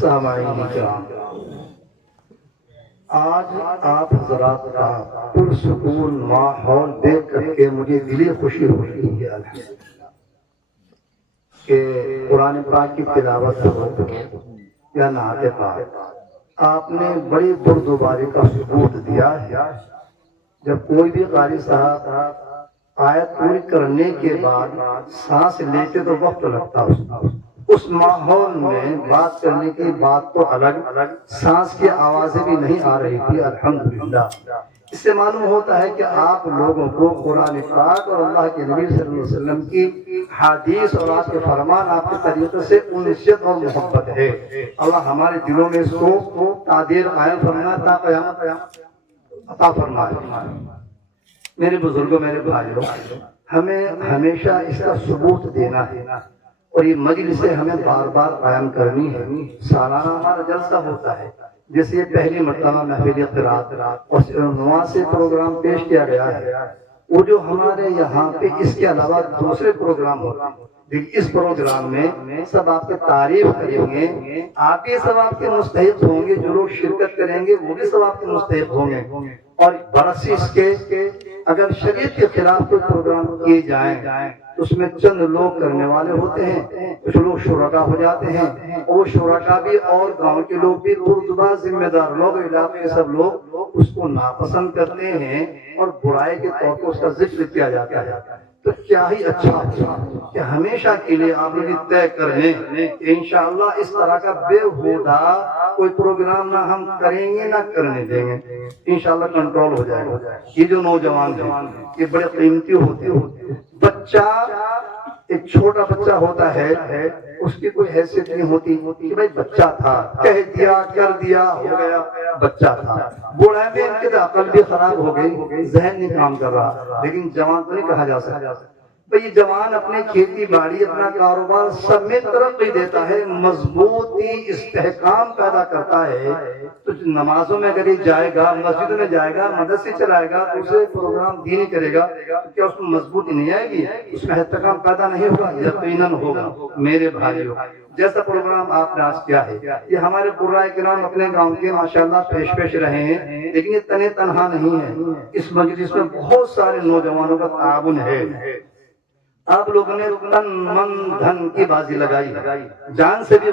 سامعین کرام، آج آپ حضرات کا پرسکون ماحول دیکھ کر کے مجھے دلی خوشی ہو رہی ہے الحمدللہ کہ قرآن پاک کی تلاوت ہو یا نعت پاک، آپ نے بڑی بردباری کا ثبوت دیا ہے۔ جب کوئی بھی قاری صاحب آیت پوری کرنے کے بعد سانس لیتے تو وقت لگتا اس ماحول میں بات کرنے کی بات تو الگ، سانس کی آوازیں بھی نہیں آ رہی تھی الحمدللہ۔ اس سے معلوم ہوتا ہے کہ آپ لوگوں کو قرآن پاک اور اللہ کے نبی صلی اللہ علیہ وسلم کی حدیث اور آپ کے فرمان، آپ کے طریقے سے انسیت اور محبت ہے۔ اللہ ہمارے دلوں میں اس کو تعدیر قائم فرمائے، تا قیامت عطا فرمائے۔ میرے بزرگوں، میرے بھائیوں، ہمیں ہمیشہ اس کا ثبوت دینا ہے اور یہ مجلسیں ہمیں بار بار قائم کرنی ہے۔ سالانہ ہمارا جلسہ ہوتا ہے، جیسے یہ پہلی مرتبہ محفل قرات اور عنوان سے پروگرام پیش کیا گیا ہے، وہ جو ہمارے یہاں پہ اس کے علاوہ دوسرے پروگرام ہوتے ہیں، لیکن اس پروگرام میں سب آپ کی تعریف کریں گے، آپ بھی ثواب کے مستحق ہوں گے، جو لوگ شرکت کریں گے وہ بھی ثواب کے مستحق ہوں گے۔ اور برعکس اس کے اگر شریعت کے خلاف کوئی پروگرام کیے جائیں تو اس میں چند لوگ کرنے والے ہوتے ہیں، کچھ لوگ شرکا ہو جاتے ہیں، وہ شرکا بھی اور گاؤں کے لوگ بھی، دور ذمہ دار لوگ، علاقے کے سب لوگ اس کو ناپسند کرتے ہیں اور برائی کے طور پر اس کا ذکر کیا جاتا ہے۔ تو کیا ہی اچھا ہوگا کہ ہمیشہ کے لیے آپ لوگ طے کر لیں کہ انشاءاللہ اس طرح کا بے ہودہ کوئی پروگرام نہ ہم کریں گے نہ کرنے دیں گے، انشاءاللہ کنٹرول ہو جائے گا۔ یہ جو نوجوان ہیں یہ بڑے قیمتی ہوتے ہیں۔ بچہ، ایک چھوٹا بچہ ہوتا ہے، اس کی کوئی حیثیت نہیں ہوتی کہ بھائی بچہ تھا، کہہ دیا کر دیا ہو گیا، بچہ تھا۔ بوڑھے میں ان کی عقل بھی خراب ہو گئی، ذہن نہیں کام کر رہا، لیکن جوان تو نہیں کہا جا سکتا۔ بھئی جوان اپنے کھیتی باڑی، اپنا کاروبار سب میں ترقی دیتا ہے، مضبوطی استحکام پیدا کرتا ہے، تو نمازوں میں اگر یہ جائے گا، مسجد میں جائے گا، مدرسے چلائے گا، دوسرے پروگرام دینی کرے گا، تو کیا اس میں مضبوطی نہیں آئے گی؟ اس میں استحکام پیدا نہیں ہوگا؟ یقیناً ہوگا۔ میرے بھائیوں، جیسا پروگرام آپ نے آج کیا ہے، یہ ہمارے قرائے کرام اپنے گاؤں کے ماشاءاللہ پیش رہے ہیں، لیکن یہ تنے تنہا نہیں ہے، اس مجلس میں بہت سارے نوجوانوں کا تعاون ہے۔ آپ لوگوں نے تن من دھن کی بازی لگائی، جان سے بھی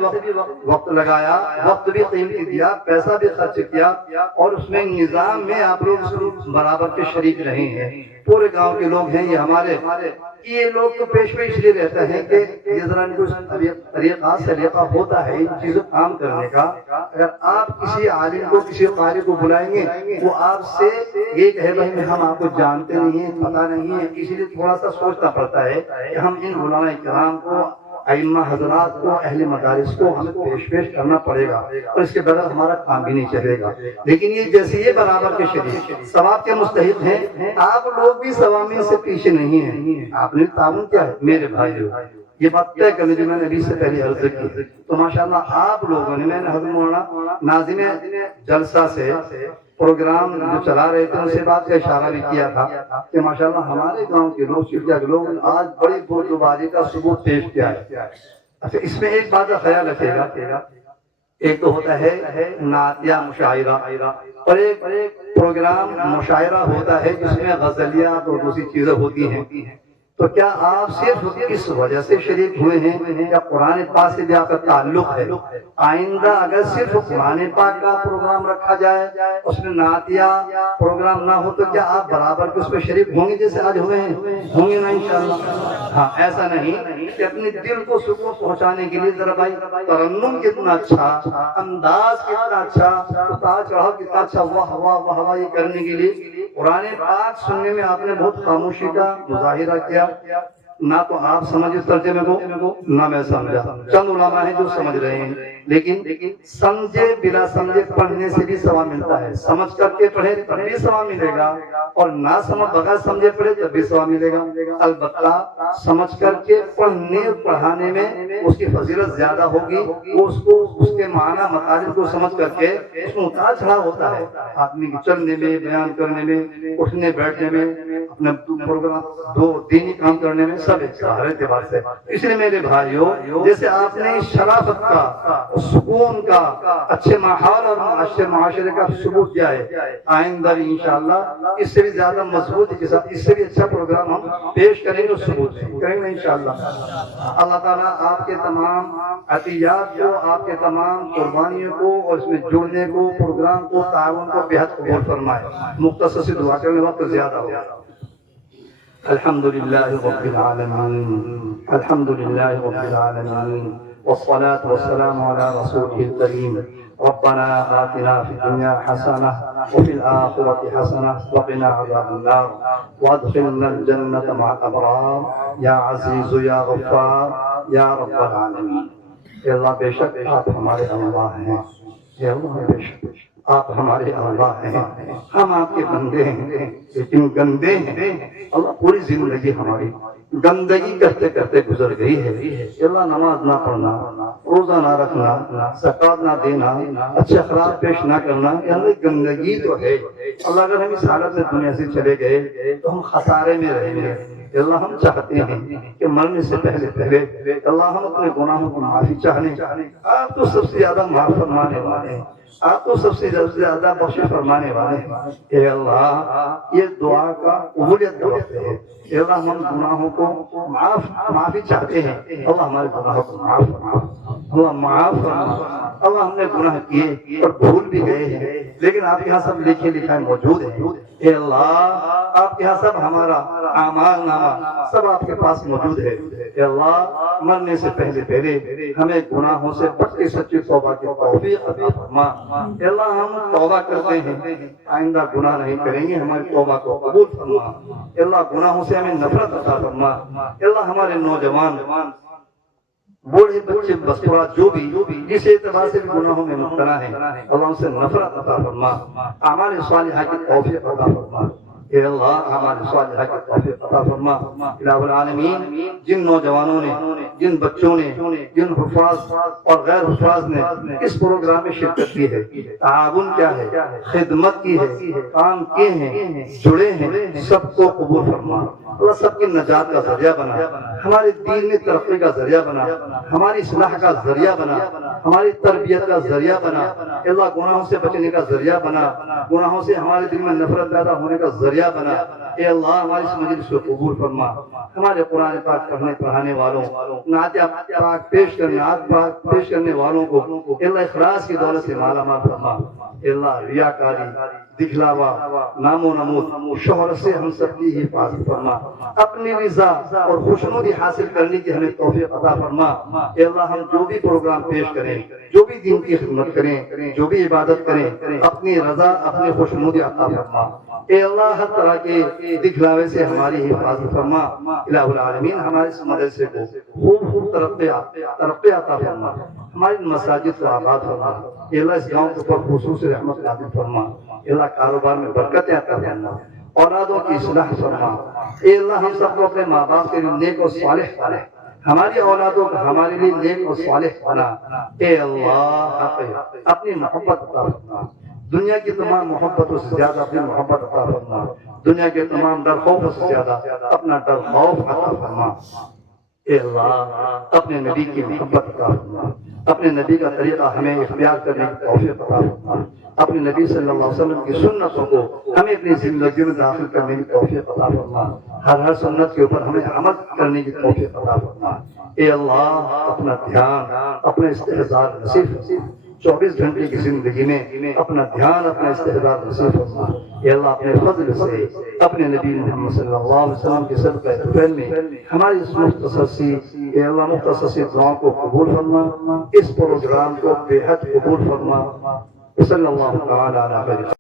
وقت لگایا، وقت بھی قیمتی دیا، پیسہ بھی خرچ کیا، اور اس میں نظام میں آپ لوگ برابر کے شریک رہے ہیں۔ پورے گاؤں کے لوگ ہیں، یہ ہمارے یہ لوگ تو پیش لیے رہتے ہیں کہ یہ ذرا ان کو طریقہ سلیقہ ہوتا ہے ان چیزوں کام کرنے کا۔ اگر آپ کسی عالم کو، کسی قاری کو بلائیں گے، وہ آپ سے یہ کہے بھائی ہم آپ کو جانتے نہیں ہیں، پتہ نہیں ہے، اسی لیے تھوڑا سا سوچنا پڑتا ہے کہ ہم ان علماء کرام کو، ائمہ حضرات کو، اہل مدارس کو ہمیں پیش کرنا پڑے گا، اور اس کے بغیر ہمارا کام بھی نہیں چلے گا۔ لیکن یہ جیسے یہ برابر کے شریک ثواب کے مستحق ہیں، آپ لوگ بھی ثواب سے پیچھے نہیں ہیں۔ آپ نے تعاون کیا ہے میرے بھائیوں، یہ بات طے کرنے جو میں نے ابھی سے پہلے عرض کی، تو ماشاءاللہ آپ لوگوں نے، میں نے حضرت مولانا ناظم جلسہ سے پروگرام جو چلا رہے تھے ان سے بات کا اشارہ بھی کیا تھا کہ ماشاءاللہ ہمارے گاؤں کے لوگ، شرکیہ کے لوگ آج بڑی بردباری کا ثبوت پیش کیا ہے۔ اچھا، اس میں ایک بات کا خیال رکھے گا، ایک تو ہوتا ہے نعتیہ مشاعرہ، اور ایک پروگرام مشاعرہ ہوتا ہے جس میں غزلیات اور دوسری چیزیں ہوتی ہیں۔ تو کیا آپ صرف اس وجہ سے شریک ہوئے ہیں یا قرآن پاک سے بھی آپ کا تعلق ہے؟ آئندہ اگر صرف قرآن پاک کا پروگرام رکھا جائے، اس میں نعتیہ پروگرام نہ ہو، تو کیا آپ برابر کے اس میں شریک ہوں گے جیسے آج ہوئے ہیں؟ ہوں گے نا انشاءاللہ؟ ہاں، ایسا نہیں کہ اپنے دل کو سکون پہنچانے کے لیے ذرا بھائی ترنم کتنا اچھا، انداز کتنا اچھا، اتار چڑھاؤ کتنا اچھا، واہ واہ واہ واہ، یہ کرنے کے لیے قرآن پاک سننے میں آپ نے بہت خاموشی کا مظاہرہ کیا۔ نہ تو آپ سمجھے ترجمے کو، نہ میں سمجھا، چند علماء ہیں جو سمجھ رہے ہیں، لیکن سمجھے بلا سمجھے پڑھنے سے بھی ثواب ملتا ہے، سمجھ کر کے پڑھے تب بھی ثواب ملے گا، اور نہ سمجھ بغیر سمجھے پڑھے تب بھی ثواب ملے گا۔ البتہ سمجھ کر کے پڑھنے پڑھانے میں اس کی فضیلت زیادہ ہوگی، وہ اس کے معنی مطالب کو سمجھ کر کے اس میں اتار چڑھاؤ ہوتا ہے آدمی کے چلنے میں، بیان کرنے میں، اٹھنے بیٹھنے میں، اپنے پروگرام دو دینی کام کرنے میں، سب ہر اعتبار سے۔ اس لیے میرے بھائیوں، جیسے آپ نے شرافت کا سکون کا، اچھے ماحول اور اچھے معاشرے کا ثبوت کیا ہے. آئندہ بھی انشاءاللہ اس سے بھی زیادہ مضبوط کے ساتھ اس سے بھی اچھا پروگرام ہم پیش کریں گے، ثبوت کریں گے انشاءاللہ. اللہ تعالیٰ آپ کے تمام عطیات کو، آپ کے تمام قربانیوں کو اور اس میں جڑنے کو، پروگرام کو، تعاون کو بہت قبول فرمائے. مختصر سی دعا کریں، وقت زیادہ ہو. الحمد لله رب العالمين، الحمد لله رب العالمين، والصلاة والسلام على رسوله الكريم. ربنا آتنا في الدنيا حسنة وفي الآخرة حسنة وقنا عذاب النار وادخلنا الجنة مع الأبرار يا عزيز يا غفار يا رب العالمين. اے اللہ بے شک آپ ہمارے اللہ ہیں، اے اللہ بے شک آپ ہمارے اللہ ہیں، ہم آپ کے بندے ہیں لیکن گندے ہیں. اللہ پوری زندگی ہماری گندگی کرتے کرتے گزر گئی ہے. اللہ نماز نہ پڑھنا، روزہ نہ رکھنا، زکوٰۃ نہ دینا، اچھے اخلاق پیش نہ کرنا، اللہ گندگی تو ہے. اللہ اگر ہم اس حالت میں دنیا سے چلے گئے تو ہم خسارے میں رہیں گے. اللہ ہم چاہتے ہیں کہ مرنے سے پہلے اللہ ہم اپنے گناہوں کو معافی چاہنے. آپ تو سب سے زیادہ معاف فرمانے والے ہیں، آپ تو سب سے زیادہ بخش فرمانے والے ہیں. اے اللہ یہ دعا کا قبولیت کا وقت ہے. اے اللہ ہم گناہوں کو معافی چاہتے ہیں. اللہ ہمارے گناہوں کو معاف فرما، اللہ معاف فرما. اللہ ہم نے گناہ کیے اور بھول بھی گئے ہیں لیکن آپ کے یہاں سب لکھے لکھائے موجود ہیں. اے اللہ آپ کے یہاں سب ہمارا اعمال نامہ سب آپ کے پاس موجود ہے. اے اللہ مرنے سے پہلے ہمیں گناہوں سے پکی سچی توبہ کی توفیق عطا فرما. اے اللہ ہم توبہ کرتے ہیں، آئندہ گناہ نہیں کریں گے، ہماری توبہ کو قبول فرما. اے اللہ گناہوں سے ہمیں نفرت عطا فرما. اے اللہ ہمارے نوجوان، بوڑھے، بچے، بسپرا جو بھی جس اعتبار سے بھی گناہوں میں مبتلا ہیں، اللہ ان سے نفرت عطا فرما. اعمال صالحہ کی توفیق عطا فرما. اے اللہ ہمارے صالحہ کی توفیق عطا فرما. الہ العالمین جن نوجوانوں نے، جن بچوں نے، جن حفاظ اور غیر حفاظ نے اس پروگرام میں شرکت کی ہے، تعاون کیا ہے، خدمت کی ہے، کام کیے ہیں، جڑے ہیں، سب کو قبول فرما. اللہ سب کی نجات کا ذریعہ بنا، ہمارے دین میں ترقی کا ذریعہ بنا، ہماری اصلاح کا ذریعہ بنا، ہماری تربیت کا ذریعہ بنا. اللہ گناہوں سے بچنے کا ذریعہ بنا، گناہوں سے ہمارے دل میں نفرت پیدا ہونے کا ذریعہ بنا. اے اللہ ہماری اس مجلس کو قبول فرما. ہمارے قرآن پاک پڑھنے پڑھانے والوں، نعت پاک پیش کرنے والوں کو اے اللہ اخلاص کی دولت سے مالا مال فرما. اے اللہ ریاکاری، دکھلاوا، نام و نمود، شہرت سے ہم سب کی حفاظت فرما. اپنی رضا اور خوشنودی حاصل کرنے کی ہمیں توفیق عطا فرما. اے اللہ ہم جو بھی پروگرام پیش کریں، جو بھی دین کی خدمت کریں، جو بھی عبادت کریں، اپنی رضا، اپنی خوشنودی عطا فرما. اے اللہ ہر طرح کے دکھلاوے سے ہماری حفاظت فرما. الہ العالمین ہمارے اس مدرسے کو خوب ترقی عطا فرما. ہماری مساجد کو آباد فرما. اے اللہ اس گاؤں کے اوپر خصوصی رحمت نازل فرما. اے اللہ کاروبار میں برکتیں عطا فرما، اولادوں کی اصلاح فرما. اے اللہ ہم سب کو اپنے ماں باپ کے لیے نیک اور صالح بنا، ہماری اولادوں کو ہمارے لیے نیک اور صالح بنا. اے اللہ اپنی محبت عطا فرما. دنیا کی تمام محبتوں سے زیادہ اپنی محبت عطا فرما. دنیا کے تمام ڈر خوفوں سے زیادہ اپنا ڈر خوف عطا فرما. اے اللہ اپنے نبی کی محبت عطا فرما. اپنے نبی کا طریقہ ہمیں اختیار کرنے کی توفیق عطا فرما. اپنے نبی صلی اللہ علیہ وسلم کی سنتوں کو ہمیں اپنی زندگی میں داخل کرنے کی توفیق عطا فرما. ہر سنت کے اوپر ہمیں عمل کرنے کی توفیق عطا فرما. اے اللہ اپنا دھیان، اپنے استحضار نصیب 24 گھنٹے کی زندگی میں اپنا دھیان، اپنا استحضار نصیب فرما. اے اللہ اپنے فضل سے اپنے نبی محمد صلی اللہ علیہ وسلم کے صدقہ طفیل میں ہماری اس مختصر سی دعاؤں کو قبول فرما. اس پروگرام کو بے حد قبول فرما. صلی اللہ تعالی علیہ